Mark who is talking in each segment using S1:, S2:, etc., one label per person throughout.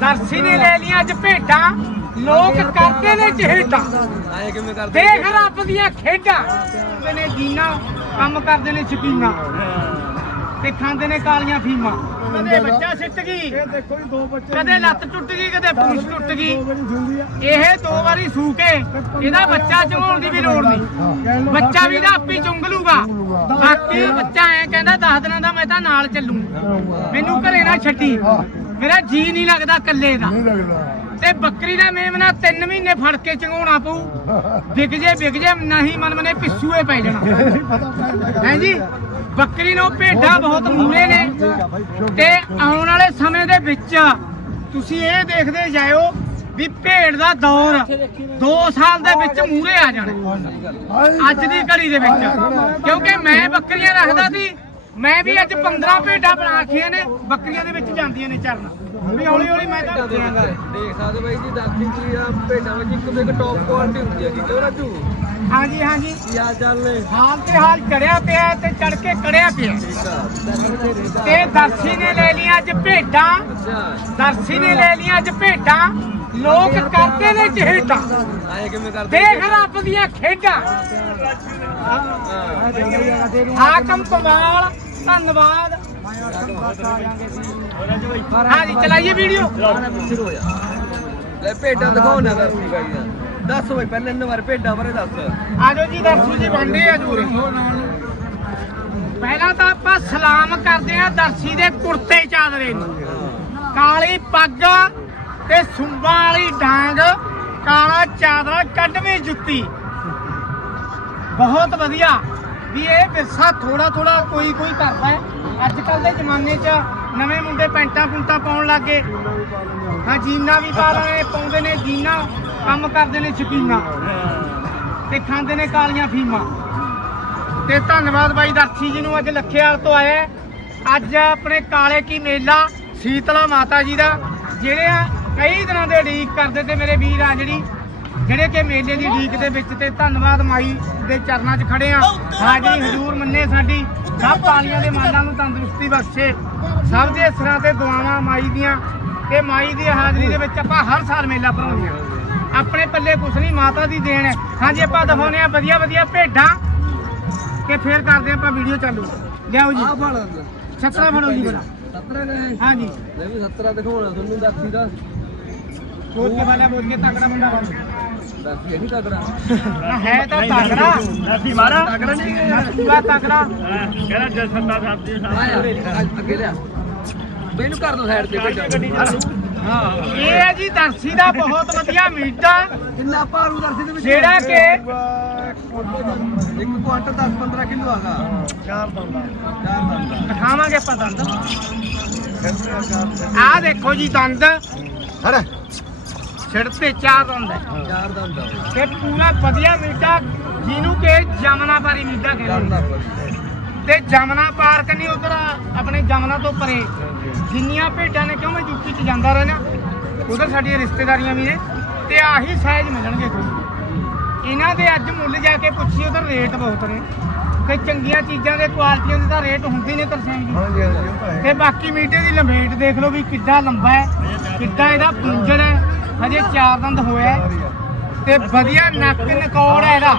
S1: ਦਰਸ਼ੀ ਨੇ ਲੈ ਲੀਆਂ ਅੱਜ ਭੇਡਾਂ ਲੋਕ ਕਰਦੇ ਨੇ ਚਿਹਟਾਂ।
S2: ਐ ਕਿਵੇਂ ਕਰਦੇ
S1: ਦੇਖ ਰੱਬ ਦੀਆਂ ਖੇਡਾਂ। ਕਰਦੇ ਨੇ ਜੀਨਾ ਕੰਮ ਕਰਦੇ ਨੇ ਸ਼ਕੀਨਾ। ਤੇ ਖਾਂਦੇ ਨੇ ਕਾਲੀਆਂ ਫੀਮਾਂ। ਕਦੇ ਬੱਚਾ ਸਿੱਟ ਗਈ।
S3: ਇਹ ਦੇਖੋ ਜੀ ਦੋ ਬੱਚੇ
S1: ਕਦੇ ਲੱਤ ਟੁੱਟ ਗਈ ਕਦੇ ਪੂਛ ਟੁੱਟ ਗਈ। ਇਹ ਦੋ ਵਾਰੀ ਸੂ ਕੇ ਇਹਦਾ ਬੱਚਾ ਚੁੰਗਾਉਣ ਦੀ ਵੀ ਲੋੜ ਨਹੀਂ। ਬੱਚਾ ਵੀ ਇਹਦਾ ਆਪੇ ਚੁੰਗ ਲੂਗਾ। ਬਾਕੀ ਬੱਚਾ ਐ ਕਹਿੰਦਾ 10 ਦਿਨਾਂ ਦਾ ਮੈਂ ਤਾਂ ਨਾਲ ਚੱਲੂ। ਮੈਨੂੰ ਘਰੇ ਨਾ ਛੱਡੀ। ਮੇਰਾ ਜੀ ਨਹੀਂ ਲੱਗਦਾ ਇਕੱਲੇ ਦਾ।
S3: ਨਹੀਂ ਲੱਗਦਾ।
S1: ਤੇ ਬੱਕਰੀ ਦਾ ਮੇਮਨਾ 3 ਮਹੀਨੇ ਫੜ ਕੇ ਚੰਗਾਉਣਾ ਪਊ। ਵਿਕ ਜੇ ਵਿਕ ਜੇ ਨਹੀਂ ਮਨ ਮਨੇ ਪਿੱਸੂਏ ਪੈ ਜਾਣਾ। ਹੈ ਜੀ? ਬੱਕਰੀ ਨੂੰ ਭੇਡਾਂ ਬਹੁਤ ਮੂਰੇ ਨੇ। ਤੇ ਆਉਣ ਵਾਲੇ ਸਮੇਂ ਦੇ ਵਿੱਚ ਤੁਸੀਂ ਇਹ ਦੇਖਦੇ ਜਾਇਓ ਵੀ ਭੇਡ ਦਾ ਦੌਰ 2 ਸਾਲ ਦੇ ਵਿੱਚ ਮੂਰੇ ਆ ਜਾਣਾ। ਅੱਜ ਦੀ ਘੜੀ ਦੇ ਵਿੱਚ। ਕਿਉਂਕਿ ਮੈਂ ਬੱਕਰੀਆਂ ਰੱਖਦਾ ਸੀ। ਮੈਂ ਵੀ ਅੱਜ 15 ਭੇਡਾਂ ਬਣਾ ਖੀਆਂ ਨੇ ਬੱਕਰੀਆਂ ਦੇ ਵਿੱਚ ਜਾਂਦੀਆਂ ਨੇ ਚਰਨ ਵੀ ਹੌਲੀ ਹੌਲੀ ਮੈਂ ਤਾਂ
S2: ਦੇਖ ਸਕਦੇ ਬਾਈ ਜੀ ਦਾਦੀ ਕੀ ਆ ਭੇਡਾਂ ਵਿੱਚ ਇੱਕ ਤੋਂ ਇੱਕ ਟੌਪ ਕੁਆਲਿਟੀ ਹੁੰਦੀ ਹੈ ਕਿਉਂ ਰਾਜੂ?
S1: ਹਾਂਜੀ ਹਾਂਜੀ।
S2: ਕੀ ਹਾਲ ਚਾਲ ਨੇ?
S1: ਹਾਲ ਤੇ ਹਾਲ ਚੜਿਆ ਪਿਆ ਤੇ ਚੜ ਕੇ ਕੜਿਆ ਪਿਆ। ਤੇ ਦਰਸ਼ੀ ਨੇ ਲੈ ਲਈਆਂ ਅੱਜ ਭੇਡਾਂ। ਦਰਸ਼ੀ ਨੇ ਲੈ ਲਈਆਂ ਅੱਜ ਭੇਡਾਂ। ਲੋਕ ਕਰਦੇ ਨੇ
S2: ਕਰਦੇ
S1: ਦੇਖ ਰੱਬ ਦੀਆਂ ਖੇਡਾਂ। ਹਾਕਮ ਕਮਾਲ ਧੰਨਵਾਦ। ਹਾਂਜੀ ਚਲਾਈਏ ਵੀਡੀਓ
S2: ਸ਼ੁਰੂ ਹੋ ਜਾ ਲੈ ਭੇਡਾਂ ਦਿਖਾਓ ਨਾ ਦਰਸੀ ਬਾਈ ਦਾ। ਦੱਸ ਬਈ ਪਹਿਲੇ ਇਹਨਾਂ ਬਾਰੇ ਭੇਡਾਂ ਬਾਰੇ ਦੱਸ।
S1: ਆਜੋ ਜੀ ਦਰਸ਼ੀ ਜੀ ਬਣਦੇ ਆ ਜੂਰੇ। ਪਹਿਲਾਂ ਤਾਂ ਆਪਾਂ ਸਲਾਮ ਕਰਦੇ ਆ ਦਰਸ਼ੀ ਦੇ ਕੁਰਤੇ ਚਾਦਰੇ ਨੂੰ। ਕਾਲੀ ਪੱਗ ਤੇ ਸੁੰਬਾਂ ਵਾਲੀ ਡਾਂਗ ਕਾਲਾ ਚਾਦਰਾ ਕੱਢਵੀਂ ਜੁੱਤੀ। ਬਹੁਤ ਵਧੀਆ। ਵੀ ਇਹ ਵਿਰਸਾ ਥੋੜਾ ਥੋੜਾ ਕੋਈ ਕੋਈ ਕਰਦਾ ਹੈ। ਅੱਜ ਕੱਲ ਦੇ ਜ਼ਮਾਨੇ 'ਚ ਨਵੇਂ ਮੁੰਡੇ ਪੈਂਟਾਂ ਪੁੰਟਾਂ ਪਾਉਣ ਲੱਗੇ ਹਾਂ, ਜੀਨਾ ਵੀ ਪਾ ਲੈਣੇ ਪਾਉਂਦੇ ਨੇ ਜੀਨਾ, ਕੰਮ ਕਰਦੇ ਨੇ ਸ਼ਕੀਨਾ। ਤੇ ਖਾਂਦੇ ਨੇ ਕਾਲੀਆਂ ਫੀਮਾਂ। ਤੇ ਧੰਨਵਾਦ ਬਾਈ ਦਰਸ਼ੀ ਜੀ ਨੂੰ ਅੱਜ ਲੱਖੇਵਾਲ ਤੋਂ ਆਇਆ ਅੱਜ ਆਪਣੇ ਕਾਲੇ ਕੀ ਮੇਲਾ, ਸੀਤਲਾ ਮਾਤਾ ਜੀ ਦਾ, ਜਿਹੜੇ ਆ ਕਈ ਦਿਨਾਂ ਦੇ ਉਡੀਕ ਕਰਦੇ ਤੇ ਮੇਰੇ ਵੀਰ ਆ ਜਿਹੜੀ ਜਿਹੜੇ ਕਿ ਮੇਲੇ ਦੀ ਉਡੀਕ ਦੇ ਵਿੱਚ ਤੇ ਧੰਨਵਾਦ ਮਾਈ ਦੇ ਚਰਨਾਂ 'ਚ ਖੜੇ ਆ। ਹਾਜ਼ਰੀ ਹਜ਼ੂਰ ਮੰਨੇ ਸਾਡੀ। ਸਭ ਪਾਲੀਆਂ ਦੇ ਮਾਲਾਂ ਨੂੰ ਤੰਦਰੁਸਤੀ ਬਖਸ਼ੇ। ਸਭ ਦੇ ਸਿਰਾਂ ਤੇ ਦੁਆਵਾਂ ਮਾਈ ਦੀਆਂ। ਤੇ ਮਾਈ ਦੀ ਹਾਜ਼ਰੀ ਦੇ ਵਿੱਚ ਆਪਾਂ ਹਰ ਸਾਲ ਮੇਲਾ ਭਰਾਉਂਦੇ ਆ। ਆਪਣੇ ਪੱਲੇ ਕੁਛ ਨਹੀਂ ਮਾਤਾ ਦੀ ਦੇਣ ਹੈ। ਹਾਂਜੀ ਆਪਾਂ ਦਿਖਾਉਂਦੇ ਆ ਵਧੀਆ ਵਧੀਆ ਭੇਡਾਂ। ਤੇ ਫੇਰ ਕਰਦੇ ਆਪਾਂ ਵੀਡੀਓ ਚਾਲੂ। ਲਿਆਓ ਜੀ। ਛਤਰਾ ਫੜੋ ਜੀ ਬੜਾ।
S2: 17 ਨੇ
S1: ਹਾਂਜੀ।
S2: ਲੈ ਵੀ 17 ਦਿਖਾਉਣਾ ਤੁਹਾਨੂੰ ਦਾਦੀ ਦਾ
S1: ਬੋਲ ਕੇ ਵਾਲਾ ਬੋਲ ਕੇ ਤਕੜਾ ਬੰਦਾ ਬਣ
S2: ਦਾਦੀ ਇਹ ਨਹੀਂ ਤਗੜਾ?
S1: ਹੈ ਤਾਂ ਤਕੜਾ
S3: ਅਸੀਂ ਮਾਰਾ।
S2: ਤਗੜਾ ਨਹੀਂ ਹੈ
S1: ਤਕੜਾ
S3: ਕਹਿੰਦਾ ਜਦ ਸੱਤਾ ਸਾਹਿਬ ਦੀ
S2: ਆਇਆ ਅੱਗੇ ਲਿਆ। ਬਈ ਇਹਨੂੰ ਕਰ ਦੋ ਸਾਈਡ ਤੇ
S1: ਹਾਂ। ਇਹ ਹੈ ਜੀ ਦਰਸੀ ਦਾ ਬਹੁਤ ਵਧੀਆ ਮੀਟਾ।
S2: ਕਿੰਨਾ ਭਾਰੂ ਦਰਸੀ ਦੇ ਵਿੱਚ।
S1: ਜਿਹੜਾ ਕਿ
S2: ਇੱਕ ਕੁਆਂਟਲ 10 15 ਕਿਲੋ ਆਗਾ
S3: ਚਾਰ ਦੰਦਾ
S2: ਚਾਰ ਦੰਦ
S1: ਦਿਖਾਵਾਂਗੇ ਆਪਾਂ ਦੰਦ। ਆਹ ਦੇਖੋ ਜੀ ਦੰਦ।
S2: ਹਰ।
S1: ਛਿੜ ਤੇ ਚਾਰ ਦੰਦ ਹੈ।
S2: ਚਾਰ ਦੰਦ
S1: ਤੇ ਪੂਰਾ ਵਧੀਆ ਮੀਟਾ ਜਿਹਨੂੰ ਕਿ ਜਮਨਾਪਾਰੀ ਮੀਟਾ ਕਹਿੰਦੇ ਤੇ ਜਮਨਾ ਪਾਰਕ ਨਹੀਂ ਉਧਰ ਆਪਣੇ ਜਮਨਾ ਤੋਂ ਪਰੇ। ਜਿੰਨੀਆਂ ਭੇਡਾਂ ਨੇ ਕਿਉਂ ਮੈਂ ਯੂਪੀ ਚ ਜਾਂਦਾ ਰਹਿਣਾ? ਉਧਰ ਸਾਡੀਆਂ ਰਿਸ਼ਤੇਦਾਰੀਆਂ ਵੀ ਨੇ। ਤੇ ਆਹੀ ਸਾਈਜ਼ ਮਿਲਣਗੇ ਤੁਹਾਨੂੰ ਇਹਨਾਂ ਦੇ ਅੱਜ ਮੁੱਲ ਜਾ ਕੇ ਪੁੱਛੀ ਉਧਰ ਰੇਟ ਬਹੁਤ ਨੇ। ਤੇ ਚੰਗੀਆਂ ਚੀਜ਼ਾਂ ਦੇ ਕੁਆਲਿਟੀਆਂ ਦੇ ਤਾਂ ਰੇਟ ਹੁੰਦੇ ਨੇ ਤਰਸੇਮ ਜੀ
S3: ਤਾਂ
S1: ਬਾਕੀ ਮੀਟੇ ਦੀ ਲੰਬੇਟ ਦੇਖ ਲਓ ਵੀ ਕਿੱਡਾ ਲੰਬਾ ਹੈ ਕਿੱਡਾ ਇਹਦਾ ਪੁੰਜੜ ਹੈ। ਹਜੇ ਚਾਰ ਦੰਦ ਹੋਇਆ ਤੇ ਵਧੀਆ ਨੱਕ ਨਕੌੜ ਹੈ ਇਹਦਾ।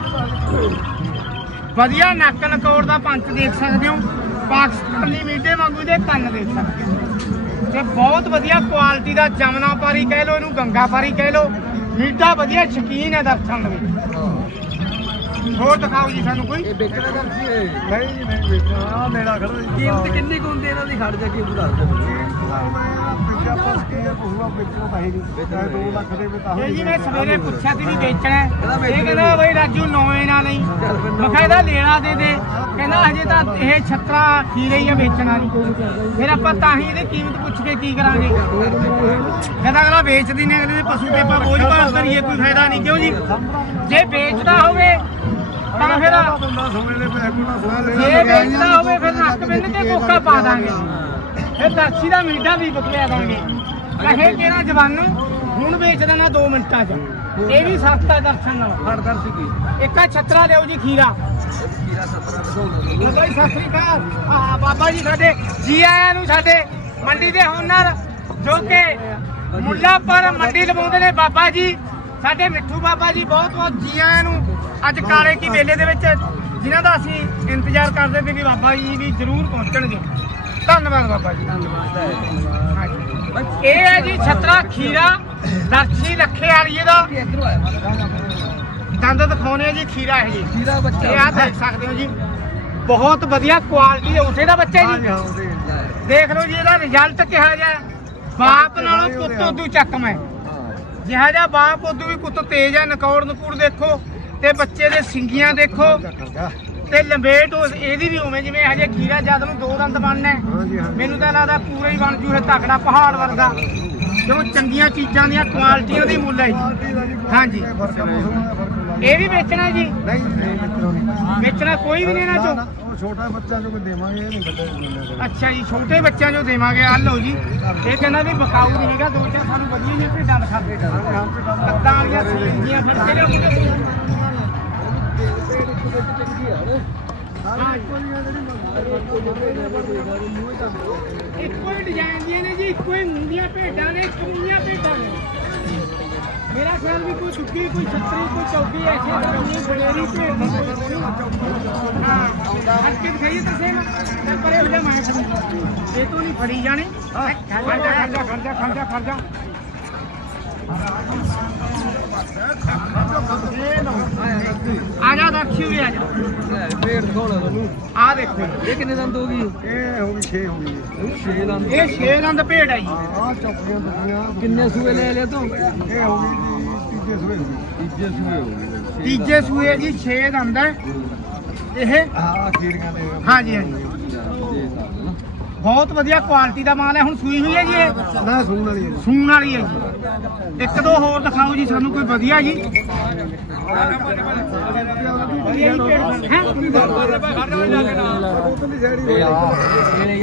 S1: ਵਧੀਆ ਨੱਕ ਨਕੌੜ ਦਾ ਪੰਚ ਦੇਖ ਸਕਦੇ ਹੋ। ਪਾਕਿਸਤਾਨੀ ਮੀਟੇ ਵਾਂਗੂ ਦੇ ਕੰਨ ਦੇਖ ਸਕਦੇ ਹੋ। ਤੇ ਬਹੁਤ ਵਧੀਆ ਕੁਆਲਿਟੀ ਦਾ ਜਮਨਾ ਪਾਰੀ ਕਹਿ ਲਓ ਇਹਨੂੰ, ਗੰਗਾ ਪਾਰੀ ਕਹਿ ਲਓ। ਮੀਟਾ ਵਧੀਆ ਸ਼ਕੀਨ ਹੈ ਦਰਸ਼ਨ ਦੇ। ਹੋਰ ਦਿਖਾਓ ਜੀ ਸਾਨੂੰ ਕੋਈ।
S2: ਇਹ ਵੇਚਣਾ ਦਰਸੀ ਹੈ
S3: ਨਹੀਂ ਜੀ ਨਹੀਂ ਵੇਚਣਾ। ਆ ਮੇਰਾ ਖੜਾ ਜੀ।
S2: ਕੀਮਤ ਕਿੰਨੀ ਕੁ ਹੁੰਦੀ ਇਹਨਾਂ ਦੀ? ਖੜ ਜਾ ਕੀਮਤ ਦੱਸ ਦੇ
S3: ਪਿੱਛਾ ਪਸ ਕੇ ਕੋਹੂਆ ਵੇਚਣਾ ਤਾਂ ਹੈ ਨਹੀਂ ਚਾਹੇ 2 ਲੱਖ ਦੇ ਵਿੱਚ
S1: ਇਹ ਜੀ ਮੈਂ ਸਵੇਰੇ ਪੁੱਛਿਆ ਸੀ ਵੀ ਵੇਚਣਾ ਹੈ। ਇਹ ਕਹਿੰਦਾ ਬਈ ਰਾਜੂ ਨੌਵੇਂ ਨਾਲ ਨਹੀਂ। ਮੈਂ ਕਿਹਾ ਇਹਦਾ ਲੈਣਾ ਦੇ ਦੇ। ਕਹਿੰਦਾ ਹਜੇ ਤਾਂ ਇਹ ਛੱਤਰਾ ਖੀਰੇ ਹੀ ਆ ਵੇਚਣਾ ਨਹੀਂ। ਫਿਰ ਆਪਾਂ ਤਾਂ ਹੀ ਇਹਦੀ ਕੀਮਤ ਪੁੱਛ ਕੇ ਕੀ ਕਰਾਂਗੇ। ਕਹਿੰਦਾ ਅਗਲਾ ਵੇਚਦੀ ਨੇ ਅਗਲੇ ਦੇ ਪਸ਼ੂ ਤੇ ਆਪਾਂ ਬੋਝ ਭਾਰ ਕਰੀਏ ਕੋਈ ਫਾਇਦਾ ਨਹੀਂ। ਕਿਉਂ ਜੀ? ਜੇ ਵੇਚਦਾ ਹੋਵੇ ਤਾਂ ਫਿਰ।
S3: ਬੰਦਾ ਸਮੇਂ ਦੇ ਪੈਸੇ ਕੋਲ ਸਵਾਲ
S1: ਜੇ ਵੇਚਦਾ ਹੋਵੇ ਫਿਰ ਨੱਕ ਬਿੰਨ ਕੇ ਕੋਕਾ ਪਾ ਦਾਂਗੇ। ਫਿਰ ਦਰਸ਼ੀ ਦਾ ਮੀਟਾ ਵੀ ਬਕਲਿਆ ਦਾਂਗੇ। ਕਹੇ ਕਿ ਨਾ ਜਵਾਨੂ ਹੁਣ ਵੇਚ ਦੇਣਾ 2 ਮਿੰਟਾਂ 'ਚ। ਇਹ ਵੀ ਸਸਤਾ ਦਰਸ਼ਨ ਨਾਲ।
S2: ਖੜ ਦਰਸੀ ਕੀ?
S1: ਇੱਕ ਆ ਛਤਰਾ ਲਿਓ ਜੀ ਖੀਰਾ।
S2: ਕੀਰਾ 17 ਦਿਖਾਉਂਦਾ
S1: ਬਾਬਾ ਜੀ ਸਤਿ ਸ੍ਰੀ ਅਕਾਲ। ਬਾਬਾ ਜੀ ਸਾਡੇ ਜੀ ਆਇਆਂ ਨੂੰ ਸਾਡੇ ਮੰਡੀ ਦੇ ਹੁਨਰ ਜੋ ਕਿ ਮੁੱਲਾ ਪਰ ਮੰਡੀ ਲਵਾਉਂਦੇ ਨੇ ਬਾਬਾ ਜੀ। ਸਾਡੇ ਮਿੱਠੂ ਬਾਬਾ ਜੀ ਬਹੁਤ ਬਹੁਤ ਜੀ ਆਇਆਂ ਨੂੰ। ਅੱਜ ਕਾਲੇ ਕੀ ਮੇਲੇ ਦੇ ਵਿੱਚ ਜਿਨ੍ਹਾਂ ਦਾ ਅਸੀਂ ਇੰਤਜ਼ਾਰ ਕਰਦੇ ਸੀ ਕਿ ਬਾਬਾ ਜੀ ਵੀ ਜ਼ਰੂਰ ਪਹੁੰਚਣਗੇ ਧੰਨਵਾਦ ਬਾਬਾ ਜੀ। ਹਾਂਜੀ। ਇਹ ਹੈ ਜੀ ਛਤਰਾ ਖੀਰਾ ਦਰਸ਼ੀ ਲੱਖੇ ਵਾਲੀਏ ਦਾ। ਦੰਦ ਦਿਖਾਉਣੇ ਆ ਜੀ ਖੀਰਾ ਇਹ ਜੀ।
S2: ਖੀਰਾ ਬੱਚਾ।
S1: ਇਹ ਆ ਦੇਖ ਸਕਦੇ ਹੋ ਜੀ। ਬਹੁਤ ਵਧੀਆ ਕੁਆਲਿਟੀ ਹੈ ਉਸੇ ਦਾ ਬੱਚਾ ਜੀ।
S3: ਹਾਂ
S1: ਦੇਖ ਲਓ ਜੀ ਇਹਦਾ ਰਿਜ਼ਲਟ ਕਿਹਾ ਜਾ ਬਾਪ ਨਾਲੋਂ ਪੁੱਤ ਉਦੋਂ ਚੱਕਮ ਹੈ। ਜਿਹਾ ਜਿਹਾ ਬਾਪ ਉਦੋਂ ਵੀ ਪੁੱਤ ਤੇਜ਼ ਹੈ ਨਕੌੜ ਨਕੂੜ ਦੇਖੋ। ਤੇ ਬੱਚੇ ਦੇ ਸਿੰਗੀਆਂ ਦੇਖੋ। ਤੇ ਲੰਬੇਟ ਉਸ- ਇਹਦੀ ਵੀ ਉਵੇਂ ਜਿਵੇਂ ਹਜੇ ਖੀਰਾ ਜਦ ਨੂੰ ਦੋ ਦੰਦ ਬਣਨਾ। ਮੈਨੂੰ ਤਾਂ ਲੱਗਦਾ ਪੂਰਾ ਹੀ ਬਣ ਜੂ ਇਹ ਤਕੜਾ ਪਹਾੜ ਵਰਗਾ। ਕਿਉਂ ਚੰਗੀਆਂ ਚੀਜ਼ਾਂ ਦੀਆਂ ਕੁਆਲਿਟੀਆਂ ਦੀ ਮੁੱਲ ਹੈ ਜੀ।
S3: ਜੀ
S1: ਹਾਂਜੀ। ਇਹ ਵੀ ਵੇਚਣਾ ਜੀ? ਵੇਚਣਾ ਕੋਈ ਵੀ ਨਹੀਂ
S3: ਨਾ,
S1: ਚੋਂ
S3: ਛੋਟਾ ਬੱਚਾ ਜੋ ਦੇਵਾਂਗੇ ਇਹ ਨਹੀਂ ਬੱਚਾ
S1: ਅੱਛਾ ਜੀ ਛੋਟੇ ਬੱਚਿਆਂ ਨੂੰ ਦੇਵਾਂਗੇ। ਆ ਲਓ ਜੀ। ਇਹ ਕਹਿੰਦਾ ਵੀ ਬਕਾਊ ਨਹੀਂ ਹੈਗਾ ਦੋ ਚਾਰ ਸਾਨੂੰ ਵਧੀਆ ਜਿਹੇ ਭੇਡਾਂ ਦਿਖਾ ਦੇ ਕੱਦਾਂ ਵਾਲੀਆਂ ਸੀਗੀਆਂ ਫਿਰ ਕਿਹੜੇ ਇੱਕੋ ਹੀ ਡਿਜ਼ਾਈਨ ਦੀਆਂ ਨੇ ਜੀ, ਇੱਕੋ ਹੀ ਮੁੰਡੀਆਂ ਭੇਡਾਂ ਨੇ ਕੁੰਡੀਆਂ ਭੇਡਾਂ ਨੇ। ਮੇਰਾ ਖਿਆਲ ਵੀ ਕੋਈ ਸੁੱਕੀ, ਕੋਈ ਛਤਰੀ, ਕੋਈ ਚੌਕੀ, ਐਸੀ ਤਰ੍ਹਾਂ ਦੀ ਬੜੇਰੀ ਭੇਡ ਹਾਂ ਹਟ ਕੇ ਤਾਂ ਸੇਮ ਤੇ ਪਰੇ ਹੋ ਜਾ ਮੈਂ। ਇਹ ਤੋਂ ਨਹੀਂ ਫੜੀ ਜਾਣੀ। ਖਰਜਾ ਖਰਜਾ ਖਰਜਾ ਖਰਜਾ ਖਰਜਾ ਆ ਜਾ ਦੱਖੀ ਵੀ ਆ ਜਾ
S2: ਪੇੜ ਦਿਖਾਉਣਾ ਤੁਹਾਨੂੰ
S1: ਆ ਦੇਖੋ
S2: ਇਹ ਕਿੰਨੇ ਦੰਦ ਹੋ ਗਈ?
S3: ਇਹ ਹੋ ਗਈ 6 ਹੋ ਗਈ।
S2: 6 ਦੰਦ।
S1: ਇਹ ਛੇ ਦੰਦ ਭੇਡ ਹੈ ਜੀ।
S3: ਹਾਂ ਚੌਕੀਆਂ ਦੁਨੀਆਂ
S2: ਕਿੰਨੇ ਸੂਏ ਲੈ ਲਿਆ ਤੂੰ?
S3: ਇਹ ਹੋ ਗਈ ਜੀ ਤੀਜੇ ਸੂਏ ਹੋ ਗਈ।
S2: ਤੀਜੇ ਸੂਏ ਹੋ ਗਏ।
S1: ਤੀਜੇ ਸੂਏ ਜੀ 6 ਦੰਦ। ਹੈ ਇਹ
S3: ਹਾਂ ਖੀਰੀਆਂ ਦੇ
S1: ਹਾਂਜੀ ਹਾਂਜੀ। ਬਹੁਤ ਵਧੀਆ ਕੁਆਲਿਟੀ ਦਾ ਮਾਲ ਹੈ ਹੁਣ ਸੂਈ ਹੋਈ ਹੈ ਜੀ ਇਹ?
S3: ਨਾ ਸੁਣ ਵਾਲੀ ਹੈ
S1: ਸੂਣ ਵਾਲੀ ਹੈ ਜੀ। ਇੱਕ ਦੋ ਹੋਰ ਦਿਖਾਓ ਜੀ ਸਾਨੂੰ ਕੋਈ ਵਧੀਆ ਜੀ। ਵਧੀਆ ਜੀ ਹੈ
S3: ਉਤਲੀ ਸਾਈਡ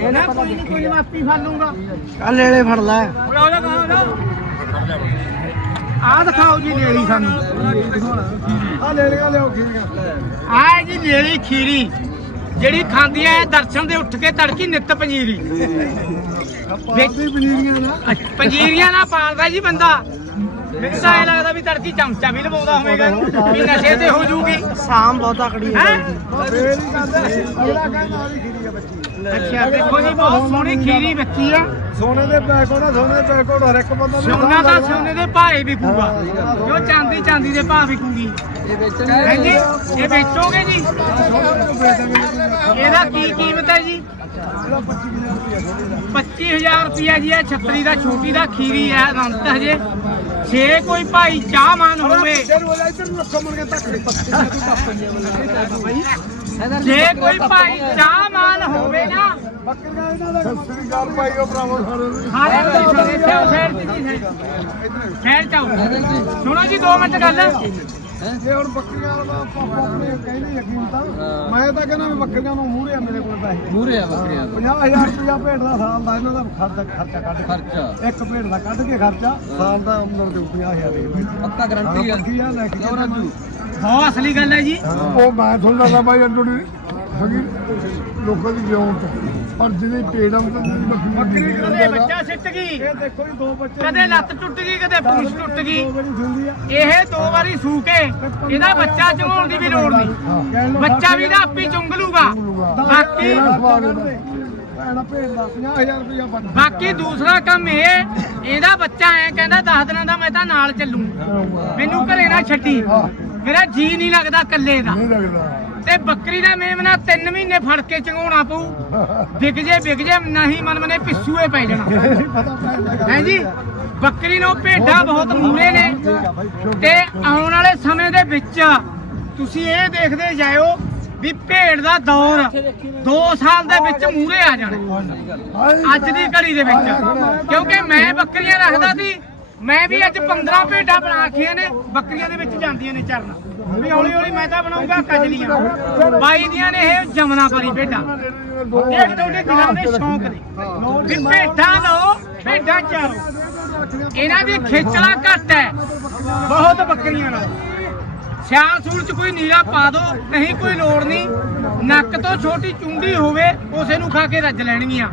S1: ਨਾ ਕੋਈ ਨਹੀਂ ਕੋਈ ਨੀ, ਮੈਂ ਆਪੀ ਫੜ ਲੂੰਗਾ
S3: ਆ ਲੈਲੇ ਫੜ ਲੈ।
S1: ਆ ਦਿਖਾਓ ਜੀ ਲੇਲੀ ਸਾਨੂੰ।
S3: ਆ ਲੈ ਲਿਆ ਲਿਓ ਖੀਰੀਆਂ।
S1: ਆ ਜੀ ਲੇਲੀ ਖੀਰੀ। ਜਿਹੜੀ ਖਾਂਦੀ ਹੈ ਦਰਸ਼ਨ ਦੇ ਉੱਠ ਕੇ ਤੜਕੀ ਨਿੱਤ ਪੰਜੀਰੀ
S3: ਪਾਤੀ ਪਨੀਰੀਆਂ ਨਾ।
S1: ਪੰਜੀਰੀਆਂ ਨਾ ਪਾਲਦਾ ਜੀ ਬੰਦਾ। ਮੈਨੂੰ ਤਾਂ ਇਹ ਲੱਗਦਾ ਵੀ ਤੜਕੀ ਚਮਚਾ ਵੀ ਲਵਾਉਂਦਾ ਹੋਵੇਗਾ। ਵੀ ਨਸ਼ੇ ਤੇ ਹੋ ਜੂਗੀ
S3: ਸ਼ਾਮ ਬਹੁਤ ਤਕੜੀ
S1: ਹੈ
S3: ਆ ਆ
S1: ਅੱਛਾ ਦੇਖੋ ਜੀ ਬਹੁਤ ਸੋਹਣੀ ਖੀਰੀ ਬੱਚੀ ਆ।
S3: ਸੋਨੇ ਦੇ ਪੈਕੋ ਨਾ ਸੋਨੇ ਦੇ ਪੈਕੋ ਹਰ ਇੱਕ ਬੰਦਾ
S1: ਸੋਨਾ ਦਾ ਸੋਨੇ ਦੇ ਭਾਅ ਵਿਕੂਗਾ। ਜੋ ਚਾਂਦੀ ਚਾਂਦੀ ਦੇ ਭਾਅ ਵਿਕੂਗੀ। ਹਾਂਜੀ ਇਹ ਵੇਚੋਗੇ ਜੀ? ਇਹਦਾ ਕੀ ਕੀਮਤ ਹੈ ਜੀ?
S3: ਇਹਦਾ 25000 ਰੁਪਏ ਸੋਨੇ ਦਾ
S1: 25000 ਰੁਪਿਆ ਜੀ ਇਹ ਛਤਰੀ ਦਾ ਛੋਟੀ ਦਾ ਖੀਰੀ ਹੈ ਰੰਤ ਹਜੇ ਛੇ ਕੋਈ ਭਾਈ ਚਾਹਮਾਨ ਹੋਵੇ
S3: ਨੂੰ ਇੱਧਰ ਨੂੰ ਰੱਖੋ ਮੁੜ ਕੇ ਤੱਕ
S1: ਜੇ ਕੋਈ ਭਾਈ ਚਾਹਮਾਨ ਹੋਵੇ ਨਾ
S3: ਬੱਕਰੀਆਂ ਇਹਨਾਂ ਦਾ ਸਤਿ ਸ੍ਰੀ ਅਕਾਲ ਭਾਈ ਉਹ ਭਰਾਵੋ। ਸਾਰੇ
S1: ਇੱਥੇ ਉਹ ਜੀ ਸਾਈਡ ਸਾਈਡ ਚਾਓ ਸੁਣੋ ਜੀ 2 ਮਿੰਟ ਗੱਲ।
S3: ਜੇ ਹੁਣ ਬੱਕਰੀਆਂ ਦਾ ਪਾਪਾ ਆਪਣੇ ਕਹਿੰਦੇ ਯਕੀਨ ਤਾਂ ਮੈਂ ਤਾਂ ਕਹਿੰਦਾ ਬੱਕਰੀਆਂ ਨੂੰ ਮੂਹਰੇ ਆ ਮੇਰੇ ਕੋਲ ਪੈਸੇ
S2: ਮੂਰੇ ਆ ਬੱਕਰੀਆਂ। ਦਾ
S3: 50000 ਰੁਪਇਆ ਭੇਡ ਦਾ ਸਾਲ ਦਾ ਇਹਨਾਂ ਦਾ ਖਰਚਾ ਖਰਚਾ ਕੱਢ
S2: ਖਰਚਾ।
S3: ਇੱਕ ਭੇਡ ਦਾ ਕੱਢ ਕੇ ਖਰਚਾ ਸਾਲ ਦਾ ਉਹਨਾਂ ਦੇ 50000 ਦੇ
S2: ਪੱਕਾ ਗਰੰਟੀ ਆ।
S3: ਕੀ ਆ ਲੈ ਕੇ
S1: ਬਹੁਤ ਅਸਲੀ ਗੱਲ ਹੈ ਜੀ।
S3: ਉਹ ਮੈਂ ਤੁਹਾਨੂੰ ਦੱਸਦਾ ਬਾਈ ਅੰਡੋੜੀ ਸਗੀ ਲੋਕਾਂ ਦੀ ਜਿਉਂ ਤੋਂ। ਪਰ ਜਿਹਦੇ ਪੇੜਾਂ ਤੋਂ ਬੱਕਰੀ
S1: ਕਦੇ ਬੱਚਾ ਸਿੱਟ ਗਈ।
S3: ਇਹ ਦੇਖੋ ਜੀ ਦੋ ਬੱਚੇ
S1: ਕਦੇ ਲੱਤ ਟੁੱਟ ਗਈ ਕਦੇ ਪੂਛ ਟੁੱਟ ਗਈ।
S3: ਦੋ
S1: ਇਹ ਦੋ ਵਾਰੀ ਸੂ ਕੇ ਇਹਦਾ ਬੱਚਾ ਚੁਗਾਉਣ ਦੀ ਵੀ ਲੋੜ ਨਹੀਂ। ਬੱਚਾ ਵੀ ਇਹਦਾ ਆਪੇ ਚੁੰਗ ਲੂਗਾ। ਬਾਕੀ
S3: ਭੈਣਾ ਭੇਡ ਦਾ 50000 ਰੁਪਇਆ ਬਣ
S1: ਬਾਕੀ ਦੂਸਰਾ ਕੰਮ ਇਹ ਇਹਦਾ ਬੱਚਾ ਐ ਕਹਿੰਦਾ 10 ਦਿਨਾਂ ਦਾ ਮੈਂ ਤਾਂ ਨਾਲ ਚੱਲੂ। ਮੈਨੂੰ ਘਰੇ ਨਾ ਛੱਡੀ। ਮੇਰਾ ਜੀ ਨਹੀਂ ਲੱਗਦਾ ਇਕੱਲੇ ਦਾ।
S3: ਨਹੀਂ ਲੱਗਦਾ।
S1: ਤੇ ਬੱਕਰੀ ਦਾ ਮੇਮਨਾ 3 ਮਹੀਨੇ ਫੜ ਕੇ ਚੰਗਾਉਣਾ ਪਊ। ਵਿਕ ਜੇ ਵਿਕ ਜੇ ਨਹੀਂ ਮਨ ਮਨੇ ਪਿੱਸੂਏ ਪੈ ਜਾਣਾ।
S3: ਪਤਾ
S1: ਹੈ ਜੀ? ਬੱਕਰੀ ਨੂੰ ਭੇਡਾਂ ਬਹੁਤ ਮੂਰੇ ਨੇ। ਤੇ ਆਉਣ ਵਾਲੇ ਸਮੇਂ ਦੇ ਵਿੱਚ ਤੁਸੀਂ ਇਹ ਦੇਖਦੇ ਜਾਇਓ ਵੀ ਭੇਡ ਦਾ ਦੌਰ 2 ਸਾਲ ਦੇ ਵਿੱਚ ਮੂਰੇ ਆ ਜਾਣਾ। ਅੱਜ ਦੀ ਘੜੀ ਦੇ ਵਿੱਚ। ਕਿਉਂਕਿ ਮੈਂ ਬੱਕਰੀਆਂ ਰੱਖਦਾ ਸੀ ਮੈਂ ਵੀ ਅੱਜ 15 ਭੇਡਾਂ ਬਣਾ ਖੀਆਂ ਨੇ, ਬੱਕਰੀਆਂ ਦੇ ਵਿੱਚ ਜਾਂਦੀਆਂ ਨੇ ਚਰਨ। ਵੀ ਹੌਲੀ ਹੌਲੀ ਮੈਂ ਤਾਂ ਬਣਾਉਂਗਾ ਕਜਲੀਆਂ ਬਾਈ ਦੀਆਂ ਨੇ ਇਹ ਜਮਨਾ ਪਰੀ ਭੇਡਾਂ। ਇਹ ਤੁਹਾਡੇ ਦਿਲਾਂ ਦੇ ਸ਼ੌਂਕ ਨੇ। ਵੀ ਭੇਡਾਂ ਲਓ, ਭੇਡਾਂ ਚਾਰੋ। ਇਹਨਾਂ ਦੀ ਖੇਚਲਾ ਘੱਟ ਹੈ। ਬਹੁਤ ਬੱਕਰੀਆਂ ਨਾਲ ਸਿਆਲ ਸੂਲ ਚ ਕੋਈ ਨੀਰਾ ਪਾ ਦੋ ਨਹੀਂ ਕੋਈ ਲੋੜ ਨਹੀਂ। ਨੱਕ ਤੋਂ ਛੋਟੀ ਚੁੰਡੀ ਹੋਵੇ, ਉਸੇ ਨੂੰ ਖਾ ਕੇ ਰੱਜ ਲੈਣਗੀਆਂ।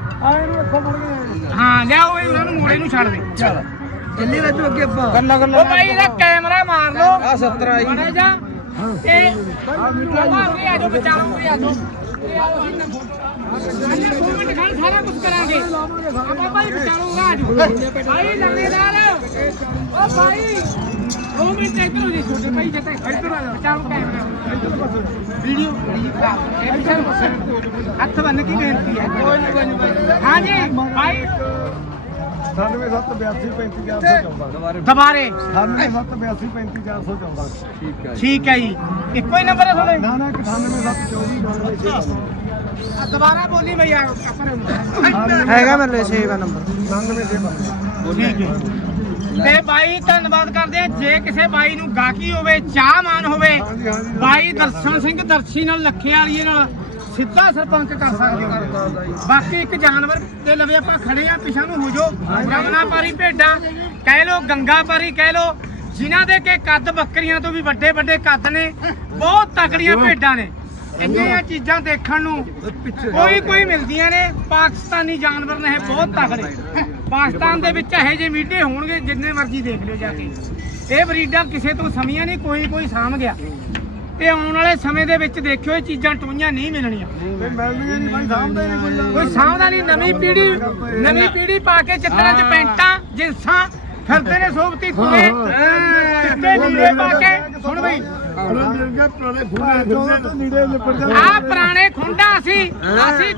S1: ਹਾਂ, ਲਿਆਓ ਇਹ, ਉਹਨਾਂ ਨੂੰ ਮੋੜੇ ਨੂੰ ਛੱਡ ਦੇ।
S3: ਚਲ
S2: ਚੱਲੀ ਰਾਜੂ ਅੱਗੇ ਆਪਾਂ?
S1: ਗੱਲਾਂ ਗੱਲਾਂ ਉਹ ਭਾਈ ਇਹਦਾ ਕੈਮਰਾ ਮਾਰ ਲਓ।
S2: ਆ 17 ਆਈ।
S1: ਬੜਾ ਜਾ ਤੇ ਬਾਬਾ ਵੀ ਆ ਜਾਓ ਬਚਾਓ ਵੀ ਆ ਇਹ ਆਓ ਅਸੀਂ ਨਾ ਅਸੀਂ ਦੋ ਮਿੰਟ ਖੜ ਸਾਰਾ ਕੁਝ ਕਰਾਂਗੇ ਆਪਾਂ ਭਾਈ ਬਚਾਓ ਆ ਜਾਓ। ਭਾਈ ਲੰਗੇਦਾਰ ਓ ਭਾਈ ਦੋ ਮਿੰਟ ਇੱਧਰ ਹੋ ਜੀ ਛੋਟੇ ਭਾਈ ਜੱਟੇ ਇੱਧਰ ਆ। ਜਾ ਬਚਾਓ ਕੈਮਰਾ ਇੱਧਰ ਵੀਡੀਓ ਇਹ ਪਾਸੇ। ਹੱਥ ਬੰਨ ਕੇ ਬੇਨਤੀ ਹੈ। ਕੋਈ ਨਹੀਂ ਕੋਈ ਨਹੀਂ ਹਾਂ ਜੀ ਭਾਈ
S3: 9782354414
S2: ਦੁਬਾਰੇ
S1: ਦੁਬਾਰੇ।
S3: 9782354414
S2: ਠੀਕ ਹੈ
S1: ਠੀਕ ਹੈ ਜੀ। ਇੱਕੋ ਹੀ ਨੰਬਰ ਹੈ ਤੁਹਾਡੇ?
S3: ਨਾ ਨਾ 978244
S1: ਆ ਦੁਬਾਰਾ ਬੋਲੀ ਮੈਂ ਯਾਰ
S4: ਹੈਗਾ ਮੇਰੇ ਲਈ ਸੇਵਾ ਨੰਬਰ।
S3: 96
S1: ਠੀਕ ਹੈ। ਤੇ ਬਾਈ ਧੰਨਵਾਦ ਕਰਦੇ ਆ ਜੇ ਕਿਸੇ ਬਾਈ ਨੂੰ ਗਾਹਕੀ ਹੋਵੇ ਚਾਹਮਾਨ ਹੋਵੇ
S3: ਹਾਂਜੀ ਹਾਂਜੀ।
S1: ਬਾਈ ਦਰਸ਼ਨ ਸਿੰਘ ਦਰਸ਼ੀ ਨਾਲ ਲੱਖੇ ਵਾਲੀਏ ਨਾਲ ਸਿੱਧਾ ਸਰਪੰਚ ਕਰ ਸਕਦੇ ਹੋ ਬਾਕੀ ਇੱਕ ਜਾਨਵਰ ਦੇ ਲਵੇ ਆਪਾਂ ਖੜੇ ਆ ਪਿਛਾ ਨੂੰ ਹੋ ਜੋ ਜਮਨਾਪਾਰੀ ਭੇਡਾਂ ਕਹਿ ਲੋ ਗੰਗਾਪਾਰੀ ਕਹਿ ਲੋ ਜਿਨ੍ਹਾਂ ਦੇ ਕੇ ਕੱਦ ਬੱਕਰੀਆਂ ਤੋਂ ਵੀ ਵੱਡੇ ਵੱਡੇ ਕੱਦ ਨੇ ਬਹੁਤ ਤਕੜੀਆਂ ਭੇਡਾਂ ਨੇ। ਇੰਨੀਆਂ ਚੀਜ਼ਾਂ ਦੇਖਣ ਨੂੰ ਕੋਈ ਕੋਈ ਮਿਲਦੀਆਂ ਨੇ ਪਾਕਿਸਤਾਨੀ ਜਾਨਵਰ ਨੇ ਬਹੁਤ ਤਕੜੇ। ਪਾਕਿਸਤਾਨ ਦੇ ਵਿੱਚ ਇਹੋ ਜਿਹੇ ਮੀਟੇ ਹੋਣਗੇ ਜਿੰਨੇ ਮਰਜ਼ੀ ਦੇਖ ਲਿਓ ਜਾ ਕੇ। ਇਹ ਬਰੀਡਾਂ ਕਿਸੇ ਤੋਂ ਸਮੀਆਂ ਨਹੀਂ ਕੋਈ ਕੋਈ ਸਾਂਭ ਗਿਆ। ਤੇ ਆਉਣ ਵਾਲੇ ਸਮੇਂ ਦੇ ਵਿੱਚ ਦੇਖਿਓ ਇਹ ਚੀਜ਼ਾਂ ਟੋਈਆਂ ਨਹੀਂ ਮਿਲਣੀਆਂ
S3: ਨਹੀਂ ਭਾਈ ਸਾਹਮਣੇ ਨਹੀਂ ਕੋਈ
S1: ਕੋਈ ਨਵੀਂ ਪੀੜ੍ਹੀ ਨਵੀਂ ਪੀੜ੍ਹੀ ਪਾ ਕੇ ਚਿੱਤਰਾਂ 'ਚ ਪੈਂਟਾਂ ਜਿੰਸਾਂ ਫਿਰਦੇ ਨੇ ਸੋਭਤੀ ਕੁੜੇ ਚਿੱਟੇ ਨੀਲੇ ਪਾ ਕੇ ਸੁਣ ਬਈ
S3: ਪੁਰਾਣੇ ਪੁਰਾਣੇ ਫੁੱਲੇ ਨੀੜੇ ਲਿਪੜ
S1: ਆ ਪੁਰਾਣੇ ਖੁੰਡਾ ਸੀ ਅਸੀਂ